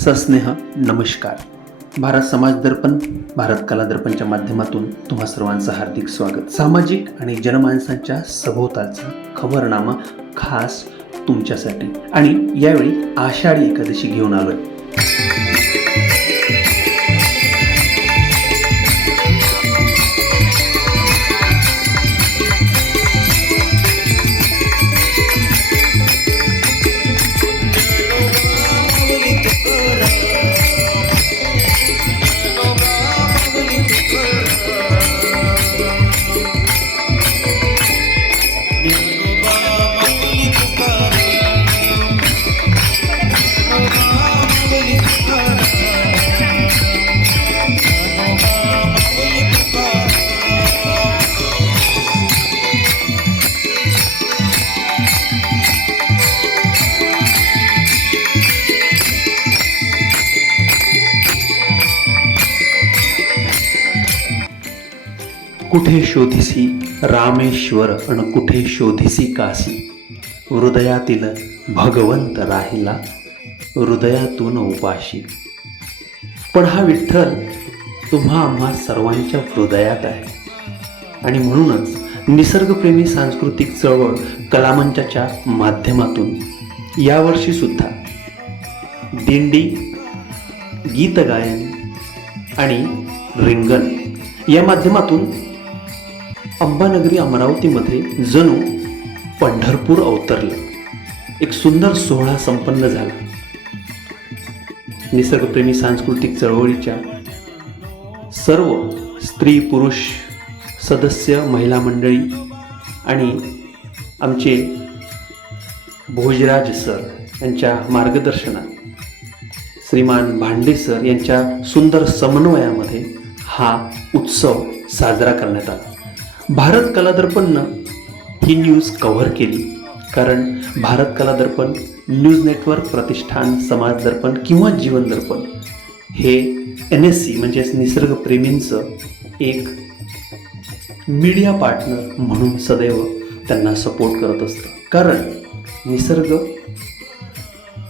सस्नेह नमस्कार. भारत समाज दर्पण, भारत कला दर्पणच्या माध्यमातून तुम्हा सर्वांचं हार्दिक स्वागत. सामाजिक आणि जनमानसांच्या सभोवतालचा खबरनामा खास तुमच्यासाठी. आणि यावेळी आषाढी एकादशी घेऊन आलोय. कुठे शोधिसी रामेश्वर अन कुठे शोधिसी काशी, हृदयातील भगवंत राहिला हृदयातून उपाशी. पण हा विठ्ठल तुम्हा आम्हा सर्वांच्या हृदयात आहे. आणि म्हणूनच निसर्गप्रेमी सांस्कृतिक चळवळ कलामंचाच्या माध्यमातून यावर्षी सुद्धा दिंडी, गीतगायन आणि रिंगण या माध्यमातून अंबानगरी अमरावतीमध्ये जणू पंढरपूर अवतरलं. एक सुंदर सोहळा संपन्न झाला. निसर्गप्रेमी सांस्कृतिक चळवळीच्या सर्व स्त्री पुरुष सदस्य, महिला मंडळी आणि आमचे भोजराज सर यांच्या मार्गदर्शनात, श्रीमान भांडे सर यांच्या सुंदर समन्वयामध्ये हा उत्सव साजरा करण्यात आला. भारत कला दर्पणनं ही न्यूज कव्हर केली, कारण भारत कला दर्पण, न्यूज नेटवर्क प्रतिष्ठान, समाज दर्पण किंवा जीवन दर्पण हे NSC म्हणजेच निसर्गप्रेमींचं एक मीडिया पार्टनर म्हणून सदैव त्यांना सपोर्ट करत असतं. कारण निसर्ग,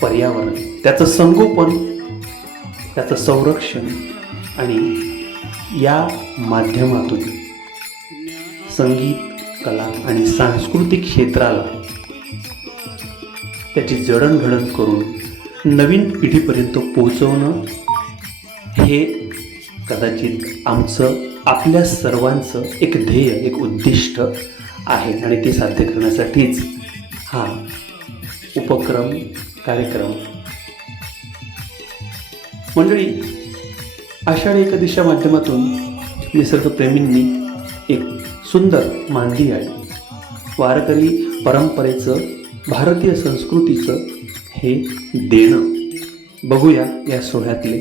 पर्यावरण, त्याचं संगोपन, त्याचं संरक्षण आणि या माध्यमातून संगीत, कला आणि सांस्कृतिक क्षेत्राला त्याची जडणघडण करून नवीन पिढीपर्यंत पोहोचवणं हे कदाचित आमचं, आपल्या सर्वांचं एक ध्येय, एक उद्दिष्ट आहे. आणि ते साध्य करण्यासाठीच हा उपक्रम, कार्यक्रम. मंडळी, आषाढी एकादशीच्या माध्यमातून निसर्गप्रेमींनी एक सुंदर मांदी आहे. वारकरी परंपरेचं, भारतीय संस्कृतीचं हे देणं. बघूया या सोहळ्यातले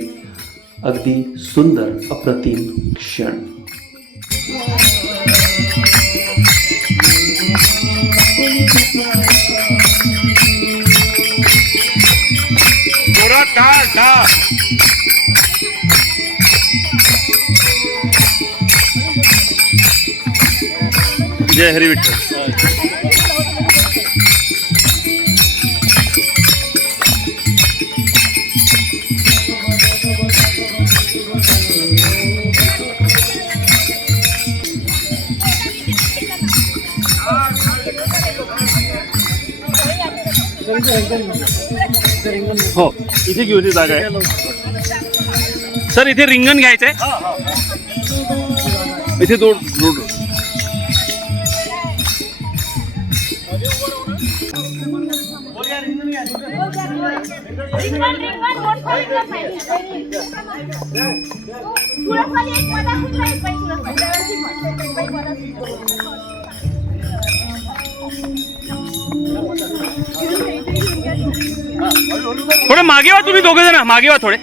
अगदी सुंदर अप्रतिम क्षण. जय हरी विठ्ठल. हो, इथे घेऊ, इथे जागा आहे सर. इथे रिंगण घ्यायचंय. इथे रोड थोडे मागे वा, तुम्ही दोघे जण मागे वा थोडे.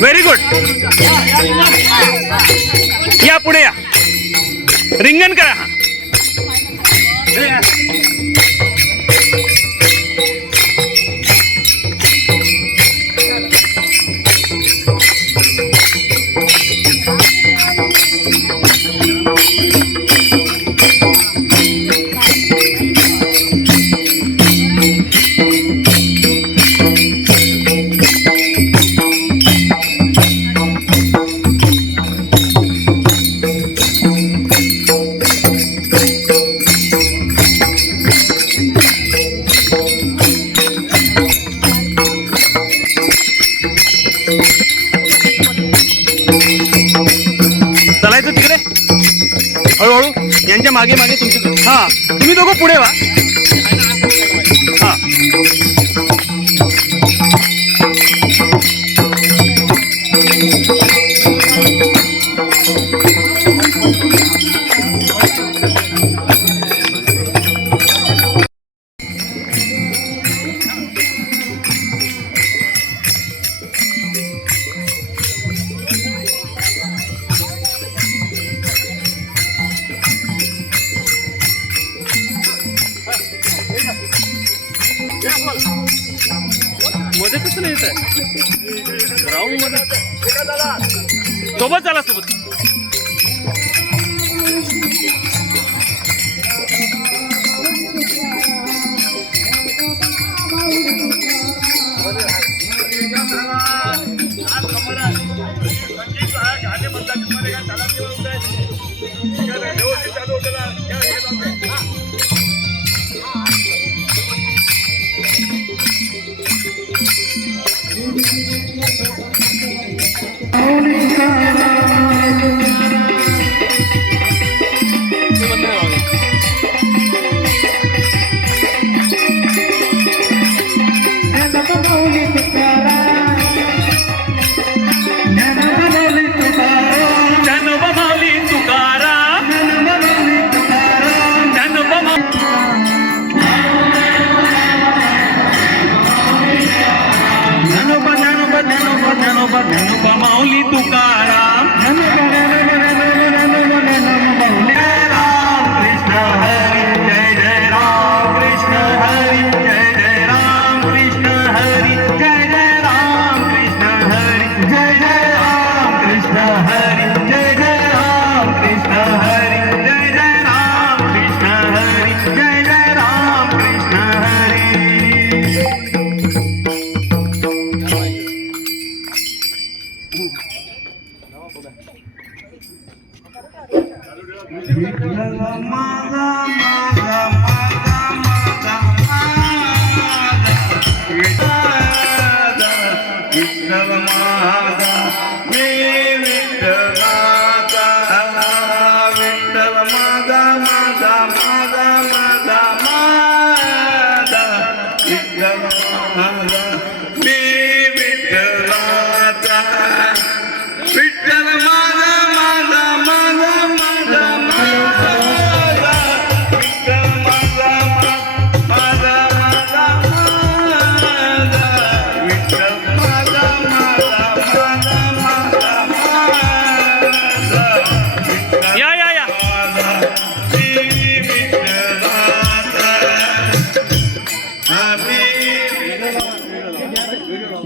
Very good. या पुढे या. रिंगण करा. हा चालायचं तिकडे हळूहळू. यांच्या मागे मागे तुमचे. हा तुम्ही दोघं पुढे वा. हा मध्ये कसं नाही येत आहे राऊंड मध्ये. सोबत चला सोबत. ज्ञानोबा माऊली तुकाराम. राम कृष्ण हरी जय जय राम कृष्ण हरी जय जय राम कृष्ण हरी जय जय राम कृष्ण हरी जय जय राम कृष्ण हरी जय जय राम कृष्ण हरी जय जय राम कृष्ण हरी जय जय राम कृष्ण हरी.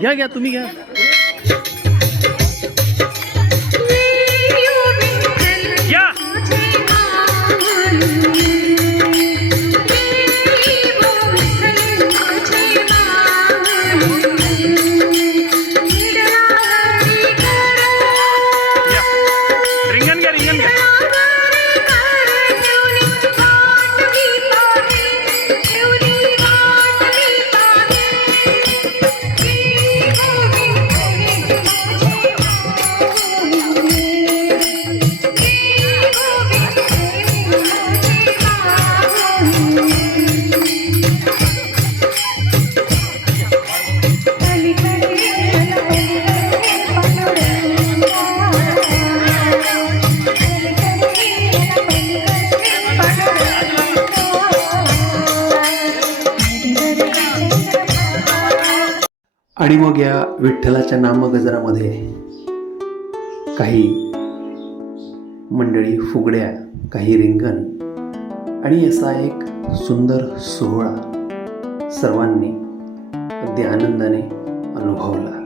घ्या घ्या तुम्ही घ्या. या रिंगण घ्या रिंगण घ्या. आणि मग या विठ्ठलाच्या नामगजरामध्ये काही मंडळी फुगड्या, काही रिंगण आणि असा एक सुंदर सोहळा सर्वांनी अगदी आनंदाने अनुभवला.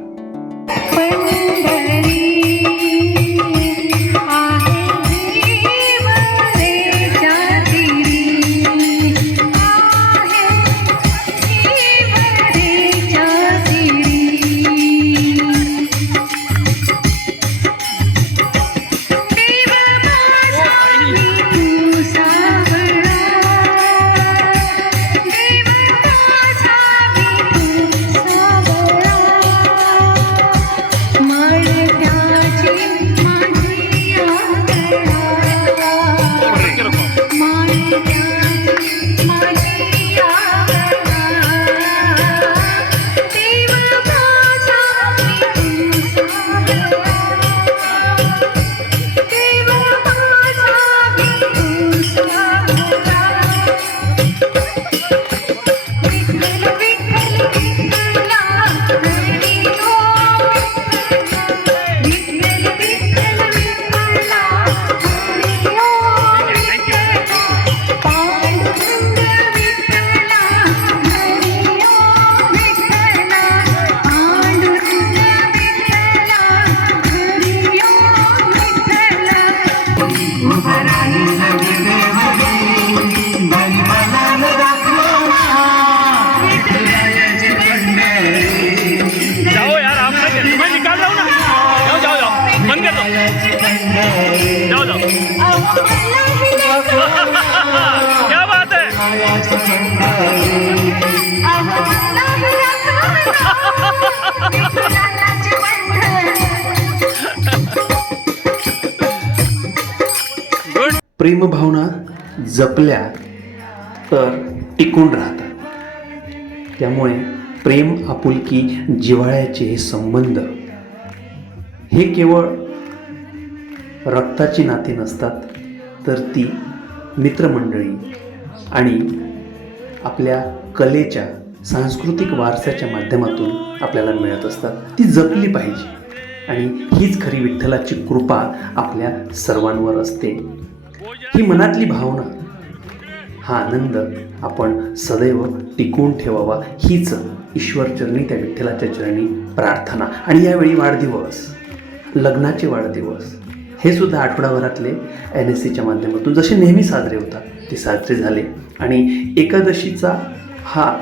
क्या बात है. प्रेमभावना जपल्या तर टिकून राहतात. त्यामुळे प्रेम, आपुलकी, जिव्हाळ्याचे हे संबंध हे केवळ रक्ताची नाती नसतात, तर ती मित्रमंडळी आणि आपल्या कलेच्या, सांस्कृतिक वारसाच्या माध्यमातून आपल्याला मिळत असतात. ती जपली पाहिजे आणि हीच खरी विठ्ठलाची कृपा आपल्या सर्वांवर असते. ही मनातली भावना, हा आनंद आपण सदैव टिकवून ठेवावा, हीच ईश्वरचरणी, त्या विठ्ठलाच्या चरणी प्रार्थना. आणि यावेळी वाढदिवस, लग्नाचे वाढदिवस हे सुद्धा आठवडाभरातले NSCच्या माध्यमातून जसे नेहमी साजरे होतात ते साजरे झाले. आणि एकादशीचा हा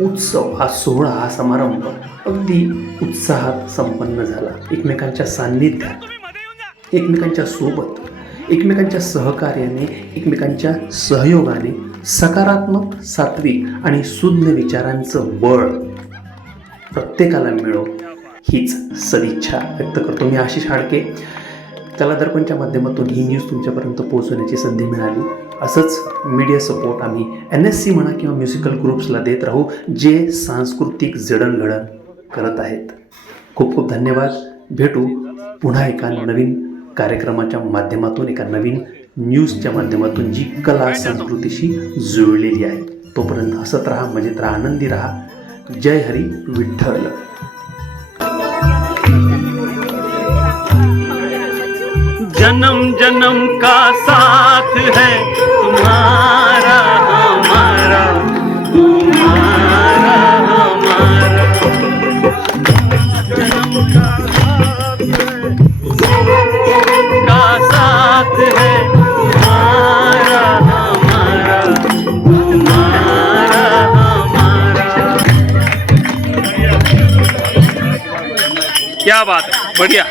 उत्सव, हा सोहळा, हा समारंभ अगदी उत्साहात संपन्न झाला. एकमेकांच्या सान्निध्यात, एकमेकांच्या सोबत, एकमेकांच्या सहकार्याने, एकमेकांच्या सहयोगाने सकारात्मक, सात्विक आणि शुद्ध विचारांचं बळ प्रत्येकाला मिळो, हीच सदिच्छा व्यक्त करतो मी, आशिष हाडके. कलादर्पणच्या माध्यमातून ही न्यूज तुमच्यापर्यंत पोहोचवण्याची संधी मिळाली. असंच मीडिया सपोर्ट आम्ही NSC म्हणा किंवा म्युझिकल ग्रुप्सला देत राहू, जे सांस्कृतिक जडणघडण करत आहेत. खूप खूप धन्यवाद. भेटू पुन्हा एका नवीन कार्यक्रमाच्या माध्यमातून, एका नवीन न्यूजच्या माध्यमातून जी कला संस्कृतीशी जुळलेली आहे. तोपर्यंत हसत राहा, मजेत राहा, आनंदी राहा. जय हरी विठ्ठल. जन्म जन्म का साथ है तुम्हारा हमारा, तुम्हारा हमारा. जन्म का साथ है तुम्हारा हमारा, तुम्हारा हमारा. क्या बात है, बढ़िया.